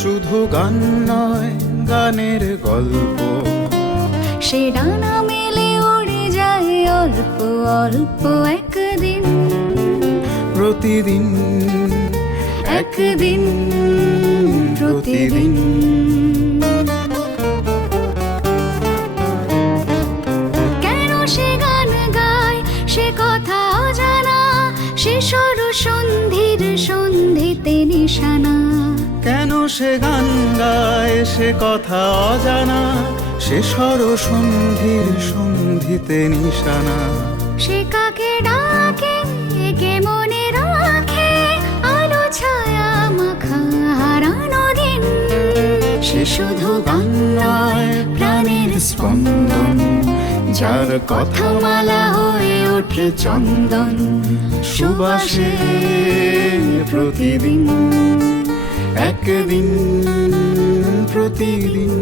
শুধু গান নয়, গানের গল্প। সে ডানা মেলে উড়ে যায় অল্প অল্প একদিন, প্রতিদিন একদিন প্রতিদিন। কেন সে গান গায় সে কথা অজানা, সে সর সন্ধির সন্ধিতে নিশানা। কেন সে গান গায় সে কথা অজানা, সে সর সন্ধির সন্ধিতে নিশানা। সে কাকে ডাকে কে মনে রাখে, আলো ছায়া মাখা হারানো দিন। সে শুধু গান নয়, প্রাণের স্পন্দন, যার কথা মালা হয়ে ওঠে চন্দন সুবাসে প্রতিদিন, একদিন প্রতিদিন।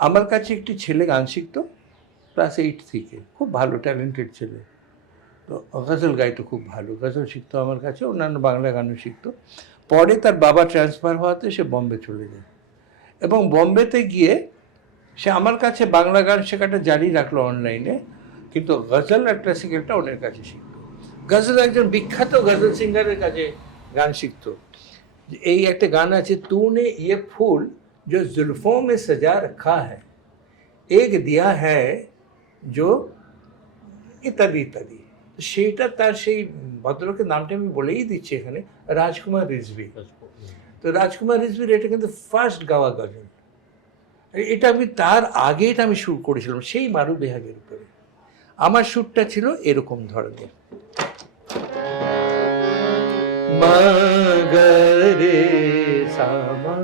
আমার কাছে একটি ছেলে গান শিখতো ক্লাস 8 থেকে, খুব ভালো ট্যালেন্টেড ছেলে। তো গজল গাইতো খুব ভালো, গজল শিখতো আমার কাছে, অন্যান্য বাংলা গানও শিখতো। পরে তার বাবা ট্রান্সফার হওয়াতে সে বম্বে চলে যায়, এবং বম্বেতে গিয়ে সে আমার কাছে বাংলা গান শেখাটা জারি রাখলো অনলাইনে, কিন্তু গজল আর ক্লাসিক্যালটা ওনের কাছে শিখতো। গজল একজন বিখ্যাত গজল সিঙ্গারের কাছে গান শিখতো। এই একটা গান আছে, তूने ये फूल जो जुल्फों में सजा रखा है, एक दिया है जो ইত্যাদি ইত্যাদি। সেইটা তার সেই ভদ্রলোকের নামটা আমি বলেই দিচ্ছি এখানে, রাজকুমার রিজভি। তো রাজকুমার রিজভির এটা কিন্তু ফার্স্ট গাওয়া গজল। এটা আমি তার আগে এটা আমি সুর করেছিলাম সেই মারু বেহাগের উপরে। আমার সুরটা ছিল এরকম ধরনের, মাগরে সামা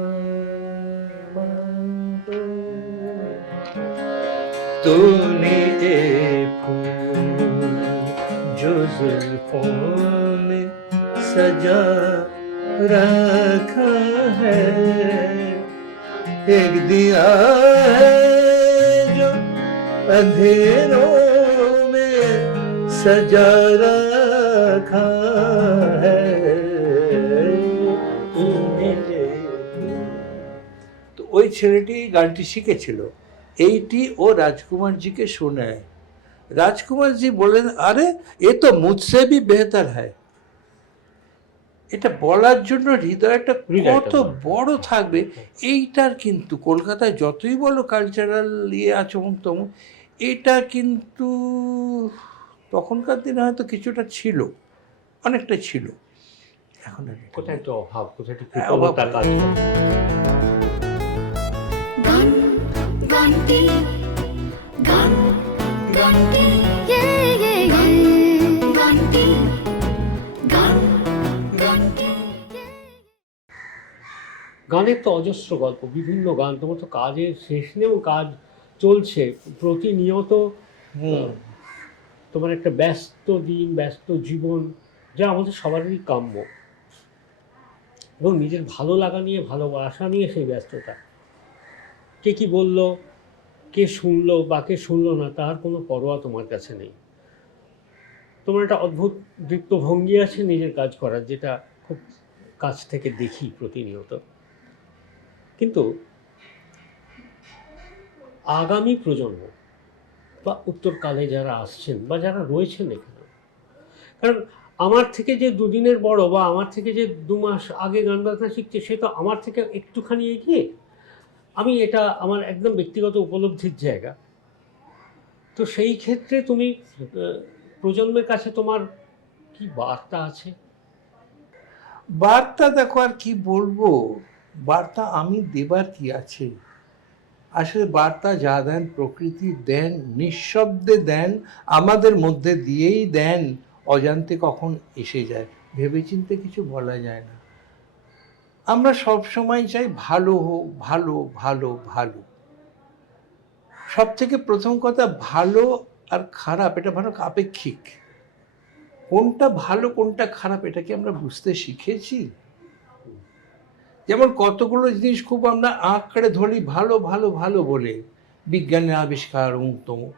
तूने ये फूल जो जुल्फों में सजा रखा है, एक दिया है जो अंधेरों में सजा रखा है, तूने ये। তো ওই ছেলেটি গানটি শিখেছিল, এইটি ও রাজকুমারজিকে শোনায়। রাজকুমারজি বললেন, আরে এ তো মুঝসে ভি বেহতর হ্যায়। এটা বলার জন্য হৃদয়টা কত বড় থাকবে। এইটার কিন্তু কলকাতায় যতই বলো কালচারাল ইয়ে আছে অমুক তমুক, এটা কিন্তু তখনকার দিনে হয়তো কিছুটা ছিল, অনেকটা ছিল, এখন কোথায় তো অভাব, কোথায় একটু অভাব কৃতজ্ঞতা কাজ করে। গান গানটি গান গানটি গানটি গান গানটি। গানের তো অজস্র গল্প, বিভিন্ন গান, তোমার তো কাজের শেষ নেই, কাজ চলছে প্রতিনিয়ত। তোমার একটা ব্যস্ত দিন, ব্যস্ত জীবন, যা আমাদের সবারই কাম্য, এবং নিজের ভালো লাগা নিয়ে, ভালোবাসা নিয়ে সেই ব্যস্ততা। কে কী বললো, কে শুনলো বা কে শুনলো না, তার কোনো পরোয়া তোমার কাছে নেই। তোমার একটা অদ্ভুত দৃপ্তভঙ্গি আছে নিজের কাজ করার, যেটা খুব কাছ থেকে দেখি প্রতিনিয়ত। কিন্তু আগামী প্রজন্ম বা উত্তরকালে যারা আসছেন বা যারা রয়েছেন এখানে, কারণ আমার থেকে যে দুদিনের বড় বা আমার থেকে যে 2 মাস আগে গান বাজনা শিখছে, সে তো আমার থেকে একটুখানি এগিয়ে। আমি এটা আমার একদম ব্যক্তিগত উপলব্ধির জায়গা। তো সেই ক্ষেত্রে তুমি প্রজন্মের কাছে তোমার কি বার্তা আছে? বার্তা দেখো, আর কি বলবো, বার্তা আমি দেবার কি আছে। আসলে বার্তা যা দেন প্রকৃতি দেন, নিঃশব্দে দেন, আমাদের মধ্যে দিয়েই দেন, অজান্তে কখন এসে যায়, ভেবেচিন্তে কিছু বলা যায় না। আমরা সব সময় চাই ভালো হোক, ভালো ভালো ভালো। সব থেকে প্রথম কথা, ভালো আর খারাপ এটা ভালো আপেক্ষিক। কোনটা ভালো কোনটা খারাপ এটা কি আমরা বুঝতে শিখেছি? যেমন কতগুলো জিনিস খুব আমরা আঁকড়ে ধরি ভালো ভালো ভালো বলে, বিজ্ঞানের আবিষ্কার তমুক,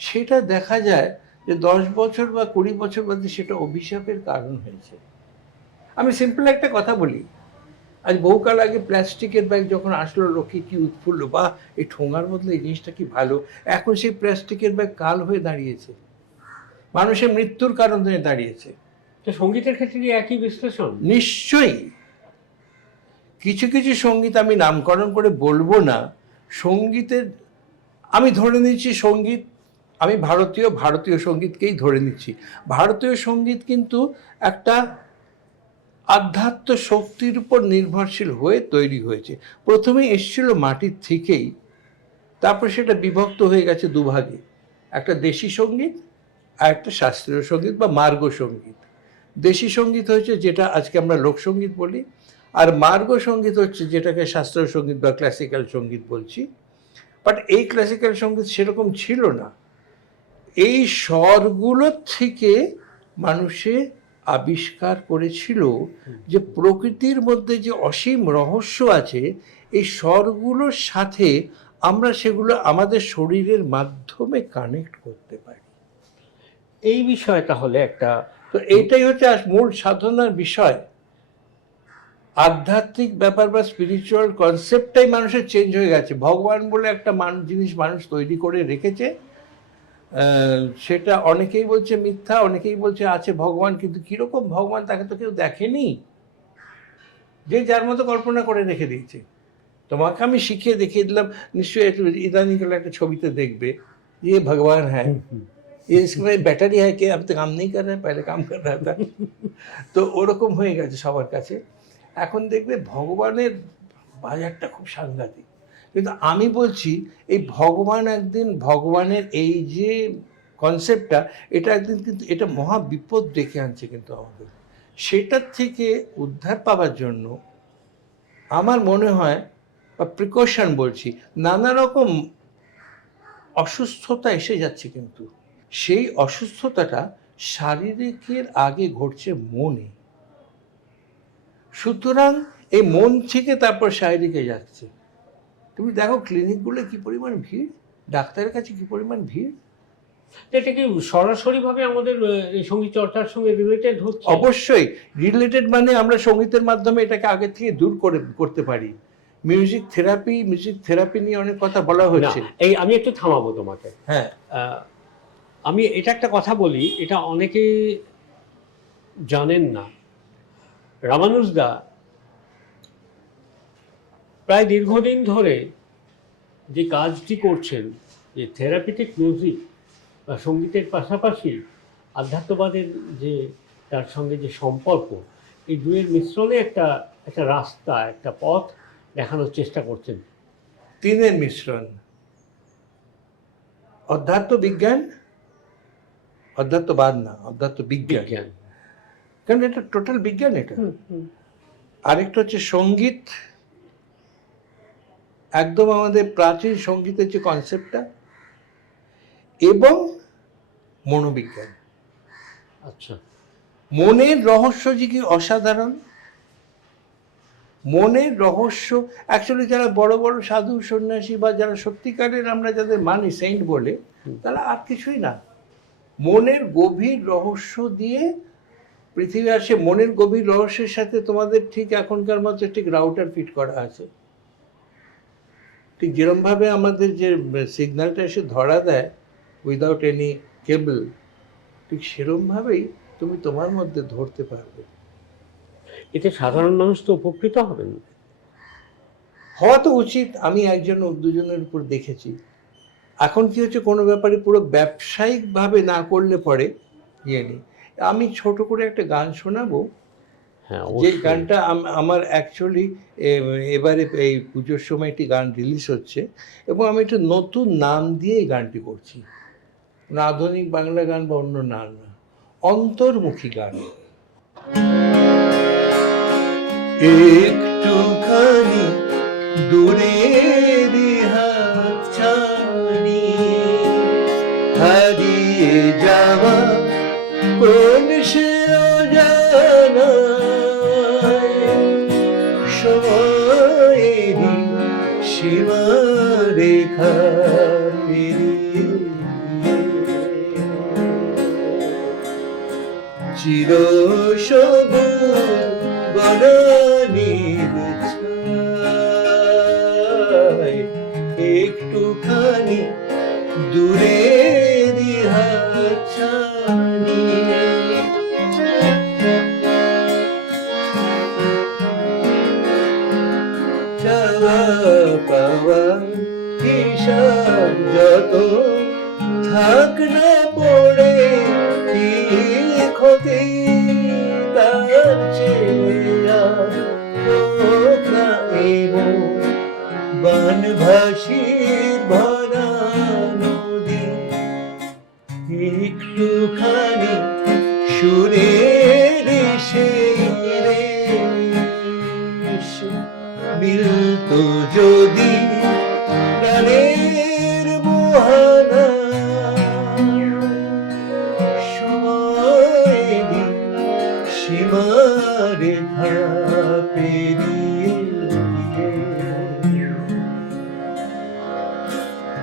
সেটা দেখা যায় যে 10 বছর বা 20 বছর বাদে সেটা অভিশাপের কারণ হয়েছে। আমি সিম্পল একটা কথা বলি, আজ বহুকাল আগে প্লাস্টিকের ব্যাগ যখন আসলো লোকে কি উৎফুল্ল, বা এই ঠোঙার বদলে এই জিনিসটা কি ভালো, এখন সেই প্লাস্টিকের ব্যাগ কাল হয়ে দাঁড়িয়েছে, মানুষের মৃত্যুর কারণ হয়ে দাঁড়িয়েছে। তো সঙ্গীতের ক্ষেত্রে কি একই বিশ্লেষণ? নিশ্চয়ই। কিছু কিছু সঙ্গীত আমি নামকরণ করে বলবো না, সঙ্গীতের আমি ধরে নিচ্ছি সঙ্গীত, আমি ভারতীয় সঙ্গীতকেই ধরে নিচ্ছি। ভারতীয় সঙ্গীত কিন্তু একটা আধ্যাত্ম শক্তির উপর নির্ভরশীল হয়ে তৈরি হয়েছে। প্রথমে এসেছিল মাটির থেকেই, তারপর সেটা বিভক্ত হয়ে গেছে দুভাগে, একটা দেশি সঙ্গীত আর একটা শাস্ত্রীয় সঙ্গীত বা মার্গ সঙ্গীত। দেশি সঙ্গীত হচ্ছে যেটা আজকে আমরা লোকসঙ্গীত বলি, আর মার্গ সঙ্গীত হচ্ছে যেটাকে শাস্ত্রীয় সঙ্গীত বা ক্লাসিক্যাল সঙ্গীত বলছি। বাট এই ক্লাসিক্যাল সঙ্গীত সেরকম ছিল না। এই স্বরগুলো থেকে মানুষে আবিষ্কার করেছিল যে প্রকৃতির মধ্যে যে অসীম রহস্য আছে, এই স্বরগুলোর সাথে আমরা সেগুলো আমাদের শরীরের মাধ্যমে কানেক্ট করতে পারি। এই বিষয় তাহলে একটা, তো এইটাই হচ্ছে মূল সাধনার বিষয়। আধ্যাত্মিক ব্যাপার বা স্পিরিচুয়াল কনসেপ্টটাই মানুষের চেঞ্জ হয়ে গেছে। ভগবান বলে একটা জিনিস মানুষ তৈরি করে রেখেছে, সেটা অনেকেই বলছে মিথ্যা, অনেকেই বলছে আছে ভগবান, কিন্তু কীরকম ভগবান তাকে তো কেউ দেখেনি, যে যার মতো কল্পনা করে রেখে দিয়েছে। তোমাকে আমি শিখিয়ে দেখিয়ে দিলাম, নিশ্চয়ই ইদানিংকালে একটা ছবিতে দেখবে ये भगवान है, ये इसमें बैटरी है कि अब तो काम नहीं कर रहा है, पहले काम कर रहा था। তো ওরকম হয়ে গেছে সবার কাছে। এখন দেখবে ভগবানের বাজারটা খুব সাংঘাতিক। কিন্তু আমি বলছি এই ভগবানের এই যে কনসেপ্টটা, এটা একদিন কিন্তু এটা মহা বিপদ ডেকে আনছে কিন্তু আমাদের। সেটার থেকে উদ্ধার পাওয়ার জন্য আমার মনে হয়, বা প্রিকশন বলছি, নানা রকম অসুস্থতা এসে যাচ্ছে, কিন্তু সেই অসুস্থতাটা শারীরিকের আগে ঘটছে মনে। সুতরাং এই মন থেকে তারপর শারীরিকে যাচ্ছে। তুমি দেখো ক্লিনিকগুলো কি পরিমাণ ভিড়, ডাক্তারের কাছে কি পরিমাণ ভিড়। এটা কি সরাসরিভাবে আমাদের এই সঙ্গীত চর্চার সঙ্গে রিলেটেড হচ্ছে? অবশ্যই রিলেটেড, মানে আমরা সঙ্গীতের মাধ্যমে এটাকে আগে থেকে দূর করতে পারি। মিউজিক থেরাপি নিয়ে অনেক কথা বলা হচ্ছে। এই আমি একটু থামাবো তোমাকে। হ্যাঁ, আমি এটা একটা কথা বলি, এটা অনেকে জানেন না। রামানুজদা প্রায় দীর্ঘদিন ধরে যে কাজটি করছেন, যে থেরাপিটিক মিউজিক বা সঙ্গীতের পাশাপাশি আধ্যাত্মবাদের যে তার সঙ্গে যে সম্পর্ক, এই দুয়ের মিশ্রণে একটা রাস্তা, একটা পথ দেখানোর চেষ্টা করছেন। তিনের মিশ্রণ, অধ্যাত্ম বিজ্ঞান, অধ্যাত্মবাদ না, অধ্যাত্ম বিজ্ঞান, কারণ এটা টোটাল বিজ্ঞান। এটা আরেকটা হচ্ছে সঙ্গীত, একদম আমাদের প্রাচীন সঙ্গীতের যে কনসেপ্টটা, এবং মনোবিজ্ঞান। আচ্ছা, মনের রহস্য যে কি অসাধারণ। মনের রহস্য অ্যাকচুয়ালি যারা বড় বড় সাধু সন্ন্যাসী বা যারা সত্যিকারের আমরা যাদের মানি সেন্ট বলে, তারা আর কিছুই না, মনের গভীর রহস্য দিয়ে পৃথিবী আসে। মনের গভীর রহস্যের সাথে তোমাদের ঠিক এখনকার মতো ঠিক রাউটার ফিট করা আছে। ঠিক যেরমভাবে আমাদের যে সিগন্যালটা এসে ধরা দেয় উইদাউট এনি কেবল, ঠিক সেরমভাবেই তুমি তোমার মধ্যে ধরতে পারবে। এতে সাধারণ মানুষ তো উপকৃত হবেন, হওয়া তো উচিত। আমি একজন দুজনের উপর দেখেছি। এখন কি হচ্ছে, কোনো ব্যাপারে পুরো ব্যবসায়িকভাবে না করলে পরে নেই। আমি ছোট করে একটা গান শোনাবো, যে গানটা আমার অ্যাকচুয়ালি এবারে এই পুজোর সময় একটি গান রিলিজ হচ্ছে, এবং আমি একটা নতুন নাম দিয়ে এই গানটি করছি। না আধুনিক বাংলা গান বা অন্য নাম না, অন্তর্মুখী গান। একটুখানি দূরে হাত ছাড়ি, হারিয়ে যাওয়া কোন সময়েরই সীমারেখা পেরিয়ে চির সবুজ বনানীর ছায় একটুখানি দূরে হাতছানি চাওয়া পাওয়া হিসাব যত থাক না পড়ে কি ক্ষতি তার চেয়ে হোক না এবং বানভাসির ভরা নদী একটুখানি সুরের রে মিলত যদি প্রাণের মোহনা সময়নি সীমারেখা পেরিয়ে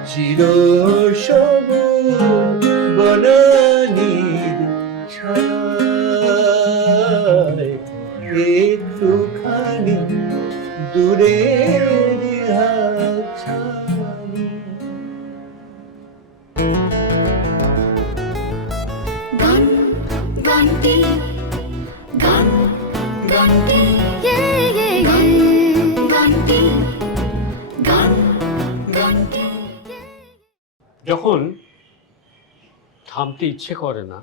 চির সবুজ বনানীর ছায় একটুখানি দূরের হাতছানি গান গানটি গান গানটি গানটি গান গানটি যখন থামতে ইচ্ছে করে না,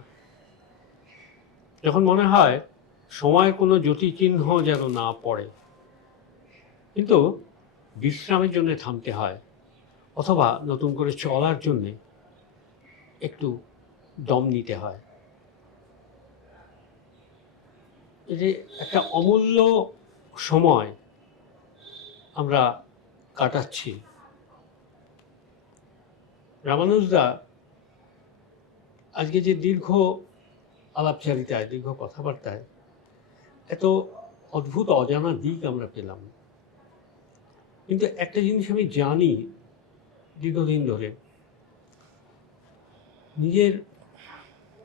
যখন মনে হয় সময় কোনো জ্যোতিচিহ্ন যেন না পড়ে, কিন্তু বিশ্রামের জন্য থামতে হয়, অথবা নতুন করে চলার জন্যে একটু দম নিতে হয়। এই যে একটা অমূল্য সময় আমরা কাটাচ্ছি। রামানুজদা আজকে যে দীর্ঘ আলাপচারিতায়, দীর্ঘ কথাবার্তায় এত অদ্ভুত অজানা দিক আমরা পেলাম, কিন্তু একটা জিনিস আমি জানি দীর্ঘদিন ধরে, নিজের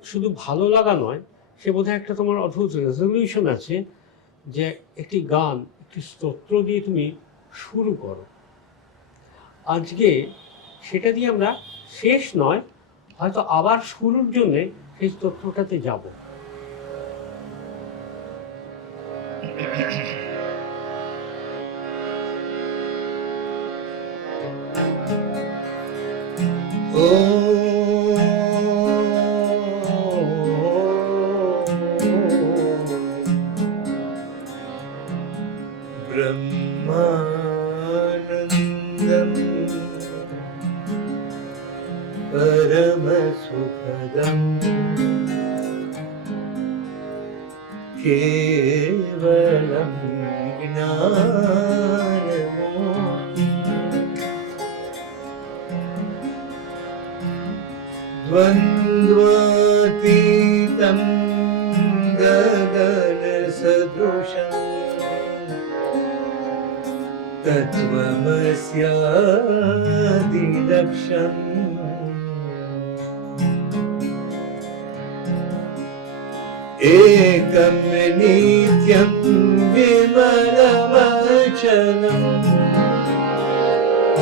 শুধু ভালো লাগা নয়, সে বোধহয় একটা তোমার অদ্ভুত রেজলিউশন আছে যে একটি গান, একটি স্তোত্র দিয়ে তুমি শুরু করো। আজকে সেটা দিয়ে আমরা শেষ নয়, হয়তো আবার শুরুর জন্যে সেই স্তোত্রটাতে যাব। ब्रह्मानन्दं परमसुखदं केवलं द्वन्द्वातीतं गगनसदृशं तत्त्वमस्यादिलक्ष्यम् एकं नित्यं विमलमचलम्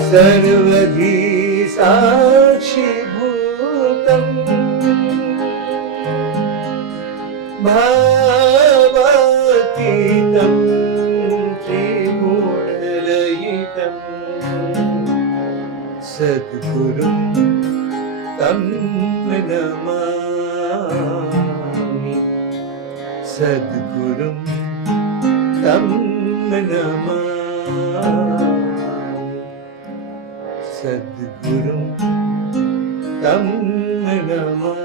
सर्वधी साक्षिभूतम् भावातीतं त्रिगुणरहितं सद्गुरुं तं नमामि सद्गुरुं तं नमामि सद्गुरुं तं नमामि